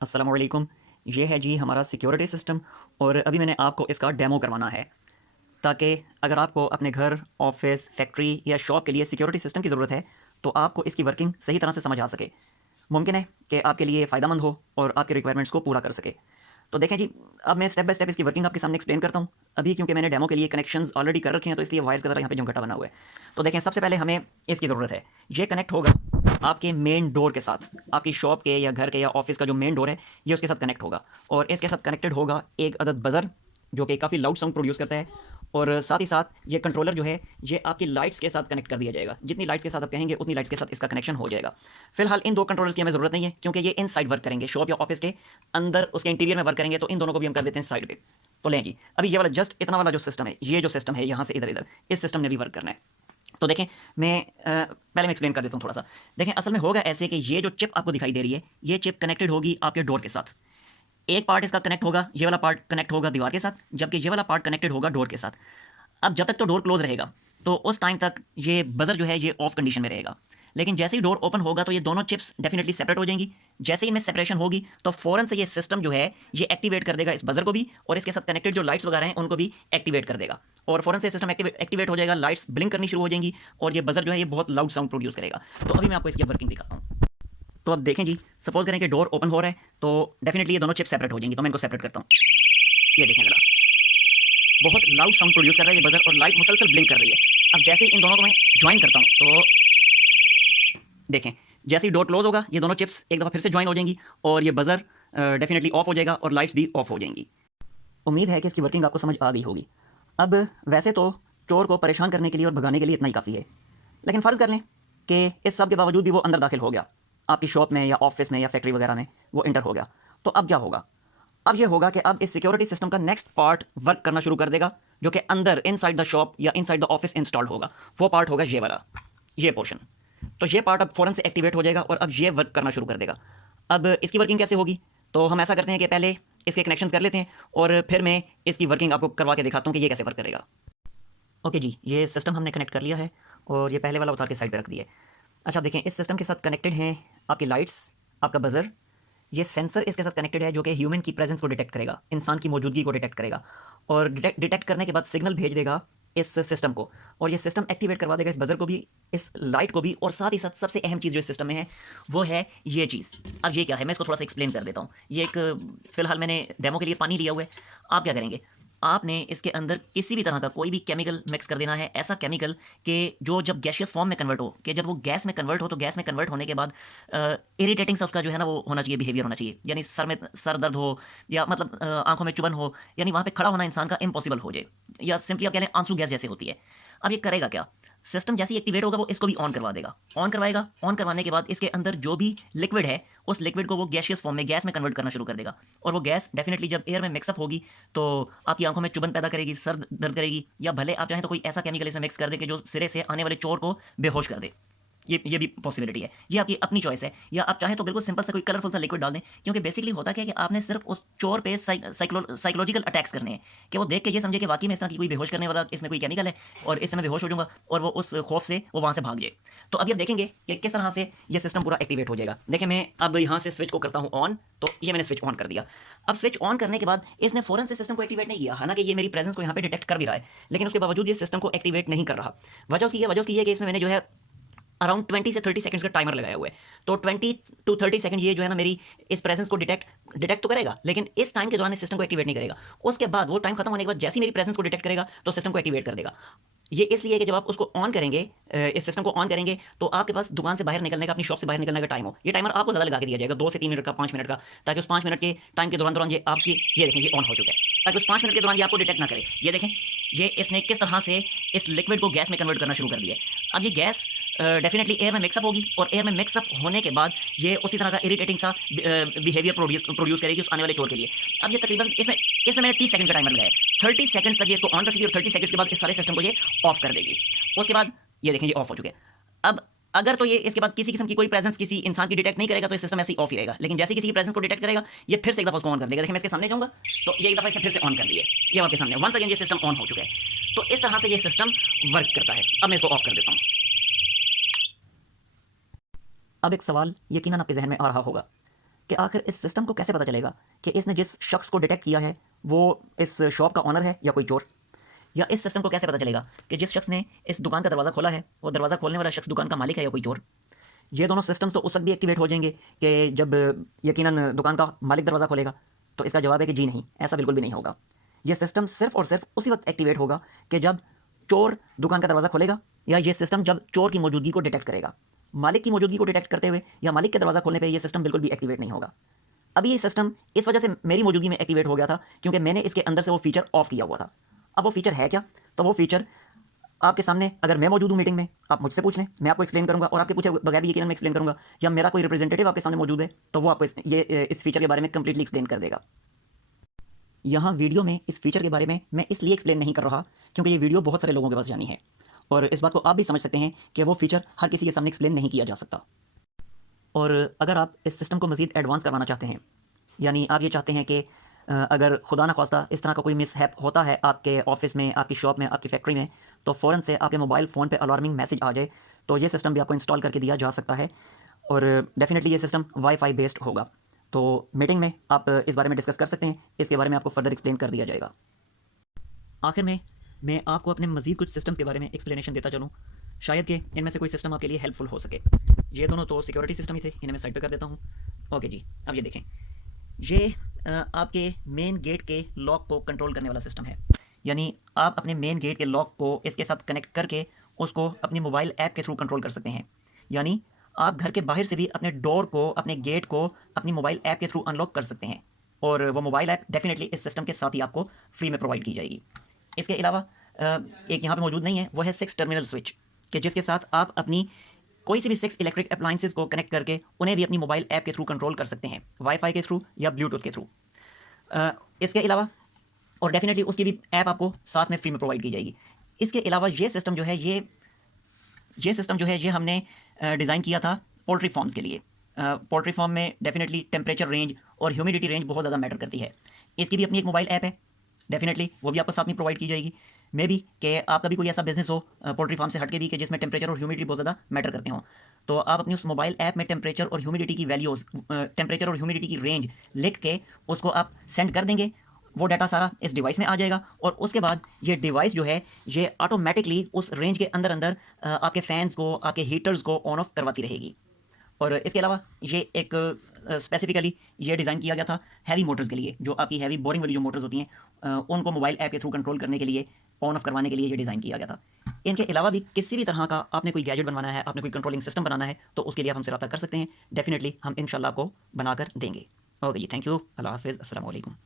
अस्सलामुअलैकुम। ये है जी हमारा सिक्योरिटी सिस्टम और अभी मैंने आपको इसका डेमो करवाना है ताकि अगर आपको अपने घर, ऑफिस, फैक्ट्री या शॉप के लिए सिक्योरिटी सिस्टम की ज़रूरत है तो आपको इसकी वर्किंग सही तरह से समझ आ सके। मुमकिन है कि आपके लिए फ़ायदेमंद हो और आपके रिक्वायरमेंट्स को पूरा कर सके। तो देखें जी, अब मैं स्टेप बाय स्टेप इसकी वर्किंग आपके सामने एक्सप्लेन करता हूँ। अभी क्योंकि मैंने डेमो के लिए कनेक्शंस ऑलरेडी कर रखे हैं तो इसलिए वायर्स का ज़रा यहाँ पे झमघटा बना हुआ है। तो देखें, सबसे पहले हमें इसकी ज़रूरत है। ये कनेक्ट होगा आपके मेन डोर के साथ। आपकी शॉप के या घर के या ऑफिस का जो मेन डोर है ये उसके साथ कनेक्ट होगा और इसके साथ कनेक्टेड होगा एक अदद बज़र जो कि काफ़ी लाउड साउंड प्रोड्यूस करता है। और साथ ही साथ ये कंट्रोलर जो है ये आपकी लाइट्स के साथ कनेक्ट कर दिया जाएगा। जितनी लाइट्स के साथ आप कहेंगे उतनी लाइट्स के साथ इसका कनेक्शन हो जाएगा। फिलहाल इन दो कंट्रोलर्स की हमें ज़रूरत नहीं है क्योंकि ये इनसाइड वर्क करेंगे, शॉप या ऑफिस के अंदर उसके इंटीरियर में वर्क करेंगे, तो इन दोनों को भी हम कर देते हैं साइड पे। तो लें जी, अभी ये वाला जस्ट इतना वाला जो सिस्टम है, ये जो सिस्टम है यहाँ से इधर इधर, इस सिस्टम ने भी वर्क करना है। तो देखें, पहले मैं एक्सप्लेन कर देता हूँ थोड़ा सा। देखें, असल में होगा ऐसे कि ये जो चिप आपको दिखाई दे रही है ये चिप कनेक्टेड होगी आपके डोर के साथ। एक पार्ट इसका कनेक्ट होगा, ये वाला पार्ट कनेक्ट होगा दीवार के साथ, जबकि ये वाला पार्ट कनेक्टेड होगा डोर के साथ। अब जब तक तो डोर क्लोज रहेगा तो उस टाइम तक ये बजर जो है ये ऑफ कंडीशन में रहेगा। लेकिन जैसे ही डोर ओपन होगा तो ये दोनों चिप्स डेफिनेटली सेपरेट हो जाएंगी। जैसे ही इनमें सेपरेशन होगी तो फ़ौरन से ये सिस्टम जो है ये एक्टिवेट कर देगा इस बजर को भी और इसके साथ कनेक्टेड जो लाइट्स वगैरह हैं उनको भी एक्टिवेट कर देगा। और फ़ौरन से सिस्टम एक्टिवेट हो जाएगा, लाइट्स ब्लिंक करनी शुरू हो जाएंगी और ये बजर जो है ये बहुत लाउड साउंड प्रोड्यूस करेगा। तो अभी मैं आपको इसकी वर्किंग दिखाता हूँ। तो अब देखें जी, सपोज करें कि डोर ओपन हो रहा है तो डेफिनेटली ये दोनों चिप सेपरेट हो जाएंगी। तो मैं इनको सेपरेट करता हूँ। ये देखें ज़रा, बहुत लाउड साउंड प्रोड्यूस कर रहा है ये बजर और लाइट मुसलसल ब्लिंक कर रही है। अब जैसे ही इन दोनों को मैं ज्वाइन करता हूँ तो देखें, जैसे ही डोर क्लोज होगा ये दोनों चिप्स एक दफ़ा फिर से ज्वाइन हो जाएंगी और ये बजर डेफिनेटली ऑफ हो जाएगा और लाइट्स भी ऑफ हो जाएंगी। उम्मीद है कि इसकी वर्किंग आपको समझ आ गई होगी। अब वैसे तो चोर को परेशान करने के लिए और भगाने के लिए इतना ही काफ़ी है, लेकिन फ़र्ज़ कर लें कि इस सब के बावजूद भी वो अंदर दाखिल हो गया, आपकी शॉप में या ऑफिस में या फैक्ट्री वगैरह में वो इंटर हो गया। तो अब क्या होगा? अब ये होगा कि अब इस सिक्योरिटी सिस्टम का नेक्स्ट पार्ट वर्क करना शुरू कर देगा जो कि अंदर इनसाइड द शॉप या इनसाइड द ऑफिस इंस्टॉल्ड होगा। वो पार्ट होगा ये वाला, ये पोर्शन। तो ये पार्ट अब फ़ौरन से एक्टिवेट हो जाएगा और अब ये वर्क करना शुरू कर देगा। अब इसकी वर्किंग कैसे होगी? तो हम ऐसा करते हैं कि पहले इसके कनेक्शंस कर लेते हैं और फिर मैं इसकी वर्किंग आपको करवा के दिखाता हूँ कि ये कैसे वर्क करेगा। ओके जी, ये सिस्टम हमने कनेक्ट कर लिया है और ये पहले वाला उतार के साइड पे रख दिया है। अच्छा, देखें, इस सिस्टम के साथ कनेक्टेड हैं आपकी लाइट्स, आपका बज़र, ये सेंसर इसके साथ कनेक्टेड है जो कि ह्यूमन की प्रेजेंस को डिटेक्ट करेगा, इंसान की मौजूदगी को डिटेक्ट करेगा और डिटेक्ट करने के बाद सिग्नल भेज देगा इस सिस्टम को और ये सिस्टम एक्टिवेट करवा देगा इस बज़र को भी, इस लाइट को भी। और साथ ही साथ सबसे अहम चीज़ जो इस सिस्टम में है वो है ये चीज़। अब ये क्या है, मैं इसको थोड़ा सा एक्सप्लेन कर देता हूँ। ये एक फ़िलहाल मैंने डेमो के लिए पानी लिया हुआ है। आप क्या करेंगे, आपने इसके अंदर किसी भी तरह का कोई भी केमिकल मिक्स कर देना है, ऐसा केमिकल कि जो जब गैशियस फॉर्म में कन्वर्ट हो, कि जब वो गैस में कन्वर्ट हो तो गैस में कन्वर्ट होने के बाद इरिटेटिंग सा उसका जो है ना वो होना चाहिए, बिहेवियर होना चाहिए। यानी सर दर्द हो या मतलब आंखों में चुभन हो, यानी वहाँ पे खड़ा होना इंसान का इम्पॉसिबल हो जाए, या सिंपली आप कह लें आंसू गैस जैसे होती है। अब ये करेगा क्या, सिस्टम जैसे ही एक्टिवेट होगा वो इसको भी ऑन करवा देगा। ऑन करवाएगा, ऑन करवाने के बाद इसके अंदर जो भी लिक्विड है उस लिक्विड को वो गैशियस फॉर्म में गैस में कन्वर्ट करना शुरू कर देगा और वो गैस डेफिनेटली जब एयर में मिक्सअप होगी तो आपकी आंखों में चुभन पैदा करेगी, सर दर्द करेगी, या भले आप चाहें तो कोई ऐसा केमिकल इसमें मिक्स कर दे कि जो सिरे से आने वाले चोर को बेहोश कर दे। ये भी पॉसिबिलिटी है, ये आपकी अपनी चॉइस है। या आप चाहें तो बिल्कुल सिंपल सा कोई कलरफुल सा लिक्विड डाल दें, क्योंकि बेसिकली होता क्या है कि आपने सिर्फ उस चोर पे साइकोलॉजिकल अटैक्स करने हैं कि वो देख के ये समझे कि वाकई में इस तरह की कोई बेहोश करने वाला इसमें कोई केमिकल है और इससे मैं बेहोश हो जाऊंगा और वो उस खौफ से वो वहाँ से भाग जाए। तो अब ये देखेंगे कि किस तरह से ये सिस्टम पूरा एक्टिवेट हो जाएगा। देखिए, मैं अब यहाँ से स्विच को करता हूँ ऑन, तो ये मैंने स्विच ऑन कर दिया। अब स्विच ऑन करने के बाद इसने फ़ौरन से सिस्टम को एक्टिवेट नहीं किया, हालांकि ये मेरी प्रेजेंस को यहाँ पे डिटेक्ट कर भी रहा है, लेकिन उसके बावजूद ये सिस्टम को एक्टिवेट नहीं कर रहा। वजह उसकी है कि इसमें मैंने जो है अराउंड 20 से 30 सेकंड्स का टाइमर लगाया हुआ है। तो 20 टू 30 सेकंड ये जो है ना मेरी इस प्रेजेंस को डिटेक्ट तो करेगा, लेकिन इस टाइम के दौरान इस सिस्टम को एक्टिवेट नहीं करेगा। उसके बाद वो टाइम खत्म होने के बाद जैसे ही मेरी प्रेजेंस को डिटेक्ट करेगा तो सिस्टम को एक्टिवेट कर देगा। ये इसलिए कि जब आप उसको ऑन करेंगे, इस सिस्टम को ऑन करेंगे, तो आपके पास दुकान से बाहर निकलने का, अपनी शॉप से बाहर निकलने का टाइम हो। ये टाइमर आपको ज़्यादा लगा के दिया जाएगा, 2 से 3 मिनट का, 5 मिनट का, ताकि उस 5 मिनट के टाइम के दौरान ये आपकी, ये देखें ये ऑन हो चुका है, ताकि उस 5 मिनट के दौरान ये आपको डिटेक्ट ना करे। ये देखें, ये इसने किस तरह से इस लिक्विड को गैस में कन्वर्ट करना शुरू कर दिया है। अब ये गैस डेफिनेटली एयर में मिक्सअप होगी और एयर में मिक्सअप होने के बाद ये उसी तरह का इरिटेटिंग सा बिहेवियर प्रोड्यूस करेगी उस आने वाले चोर के लिए। अब ये तकरीबन इसमें मैंने 30 सेकंड का टाइमर लगाया है। 30 सेकंड्स तक ये इसको ऑन रखेगी और 30 सेकंड्स के बाद इस सारे सिस्टम को ये ऑफ कर देगी। उसके बाद ये देखें ये ऑफ हो चुके हैं। अब अगर तो ये इसके बाद किसी किस्म की कोई प्रेजेंस किसी इंसान की डिटेक्ट नहीं करेगा तो ये सिस्टम ऐसे ही ऑफ ही रहेगा, लेकिन जैसे किसी की प्रेजेंस को डिटेक्ट करेगा ये फिर से एक दफ़ा उसको ऑन कर देगा। देखिए मैं इसके सामने जाऊंगा तो ये एक दफ़ा इसने फिर से ऑन कर दिया, ये आपके सामने वंस अगेन ये सिस्टम ऑन हो चुका है। तो इस तरह से ये सिस्टम वर्क करता है। अब मैं इसको ऑफ कर देता हूँ। अब एक सवाल यकीनन आपके जहन में आ रहा होगा कि आखिर इस सिस्टम को कैसे पता चलेगा कि इसने जिस शख्स को डिटेक्ट किया है वो इस शॉप का ऑनर है या कोई चोर। या इस सिस्टम को कैसे पता चलेगा कि जिस शख्स ने इस दुकान का दरवाज़ा खोला है वो दरवाज़ा खोलने वाला शख्स दुकान का मालिक है या कोई चोर। ये दोनों सिस्टम्स तो उस वक्त भी एक्टिवेट हो जाएंगे कि जब यकीनन दुकान का मालिक दरवाज़ा खोलेगा। तो इसका जवाब है कि जी नहीं, ऐसा बिल्कुल भी नहीं होगा। ये सिस्टम सिर्फ और सिर्फ उसी वक्त एक्टिवेट होगा कि जब चोर दुकान का दरवाज़ा खोलेगा, या ये सिस्टम जब चोर की मौजूदगी को डिटेक्ट करेगा। मालिक की मौजूदगी को डिटेक्ट करते हुए या मालिक के दरवाज़ा खोलने पर यह सिस्टम बिल्कुल भी एक्टिवेट नहीं होगा। अभी ये सिस्टम इस वजह से मेरी मौजूदगी में एक्टिवेट हो गया था क्योंकि मैंने इसके अंदर से वो फीचर ऑफ किया हुआ था। अब वो फीचर है क्या? तो वो फीचर आपके सामने, अगर मैं मौजूद हूँ मीटिंग में, आप मुझसे पूछ लें, मैं आपको एक्सप्लेन करूँगा, और आपके पूछे बगैर भी यकीनन मैं एक्सप्लेन करूँगा, या मेरा कोई रिप्रेजेंटेटिव आपके सामने मौजूद है तो वो आपको इस फीचर के बारे में कंप्लीटली एक्सप्लेन कर देगा। यहाँ वीडियो में इस फीचर के बारे में मैं इसलिए एक्सप्लेन नहीं कर रहा क्योंकि ये वीडियो बहुत सारे लोगों के पास जानी है, और इस बात को आप भी समझ सकते हैं कि वो फीचर हर किसी के सामने एक्सप्लेन नहीं किया जा सकता। और अगर आप इस सिस्टम को मज़ीद एडवांस करवाना चाहते हैं, यानी आप ये चाहते हैं कि अगर खुदा न खास्ता इस तरह का कोई मिसहैप होता है आपके ऑफिस में, आपकी शॉप में, आपकी फैक्ट्री में, तो फ़ौरन से आपके मोबाइल फ़ोन पे अलार्मिंग मैसेज आ जाए, तो ये सिस्टम भी आपको इंस्टॉल करके दिया जा सकता है। और डेफिनेटली ये सिस्टम वाईफाई बेस्ड होगा। तो मीटिंग में आप इस बारे में डिस्कस कर सकते हैं, इसके बारे में आपको फर्दर एक्सप्लेन कर दिया जाएगा। आखिर में मैं आपको अपने मज़ीद कुछ सिस्टम्स के बारे में एक्सप्लेनेशन देता चलूँ, शायद कि इनमें से कोई सिस्टम आपके लिए हेल्पफुल हो सके। ये दोनों तो सिक्योरिटी सिस्टम ही थे, इन्हें मैं साइड पे कर देता हूँ। ओके जी, अब ये देखें, ये आपके मेन गेट के लॉक को कंट्रोल करने वाला सिस्टम है। यानी आप अपने मेन गेट के लॉक को इसके साथ कनेक्ट करके उसको अपनी मोबाइल ऐप के थ्रू कंट्रोल कर सकते हैं। यानी आप घर के बाहर से भी अपने डोर को, अपने गेट को अपनी मोबाइल ऐप के थ्रू अनलॉक कर सकते हैं, और वो मोबाइल ऐप डेफिनेटली इस सिस्टम के साथ ही आपको फ्री में प्रोवाइड की जाएगी। इसके अलावा एक यहाँ पे मौजूद नहीं है, वो है 6 टर्मिनल स्विच, कि जिसके साथ आप अपनी कोई सी भी 6 इलेक्ट्रिक अप्लाइंसेस को कनेक्ट करके उन्हें भी अपनी मोबाइल ऐप के थ्रू कंट्रोल कर सकते हैं, वाईफाई के थ्रू या ब्लूटूथ के थ्रू। इसके अलावा और डेफिनेटली उसकी भी ऐप आपको साथ में फ्री में प्रोवाइड की जाएगी। इसके अलावा ये सिस्टम जो है, ये सिस्टम जो है, ये हमने डिज़ाइन किया था पोल्ट्री फार्म्स के लिए। पोल्ट्री फार्म में डेफिनेटली टेम्परेचर रेंज और ह्यूमिडिटी रेंज बहुत ज़्यादा मैटर करती है। इसकी भी अपनी एक मोबाइल ऐप है, डेफिनेटली वो भी आपको साथ में प्रोवाइड की जाएगी। मे बी कि आपका भी कोई ऐसा बिजनेस हो पोल्ट्री फार्म से हट के भी, कि जिसमें टेम्परेचर और ह्यूमिडिटी बहुत ज़्यादा मैटर करते हों, तो आप अपनी उस मोबाइल ऐप में टेम्परेचर और ह्यूमिडिटी की वैल्यूज़, टेम्परेचर और ह्यूमिडिटी की रेंज लिख के उसको आप सेंड कर देंगे। वो डाटा सारा इस डिवाइस में आ जाएगा, और उसके बाद ये डिवाइस जो है ये ऑटोमेटिकली उस रेंज के अंदर अंदर आपके फ़ैन्स को, आपके हीटर्स को ऑन ऑफ करवाती रहेगी। और इसके अलावा ये एक स्पेसिफिकली ये डिज़ाइन किया गया था हैवी मोटर्स के लिए, जो आपकी हैवी बोरिंग वाली जो मोटर्स होती हैं उनको मोबाइल ऐप के थ्रू कंट्रोल करने के लिए, ऑन ऑफ करवाने के लिए ये डिज़ाइन किया गया था। इनके अलावा भी किसी भी तरह का आपने कोई गैजेट बनवाना है, आपने कोई कंट्रोलिंग सिस्टम बनाना है, तो उसके लिए आप हमसे रब्ता कर सकते हैं। डेफिनेटली हम इंशाल्लाह आपको बनाकर देंगे। ओके जी, थैंक यू, अल्लाह हाफ़िज़, अस्सलाम वालेकुम।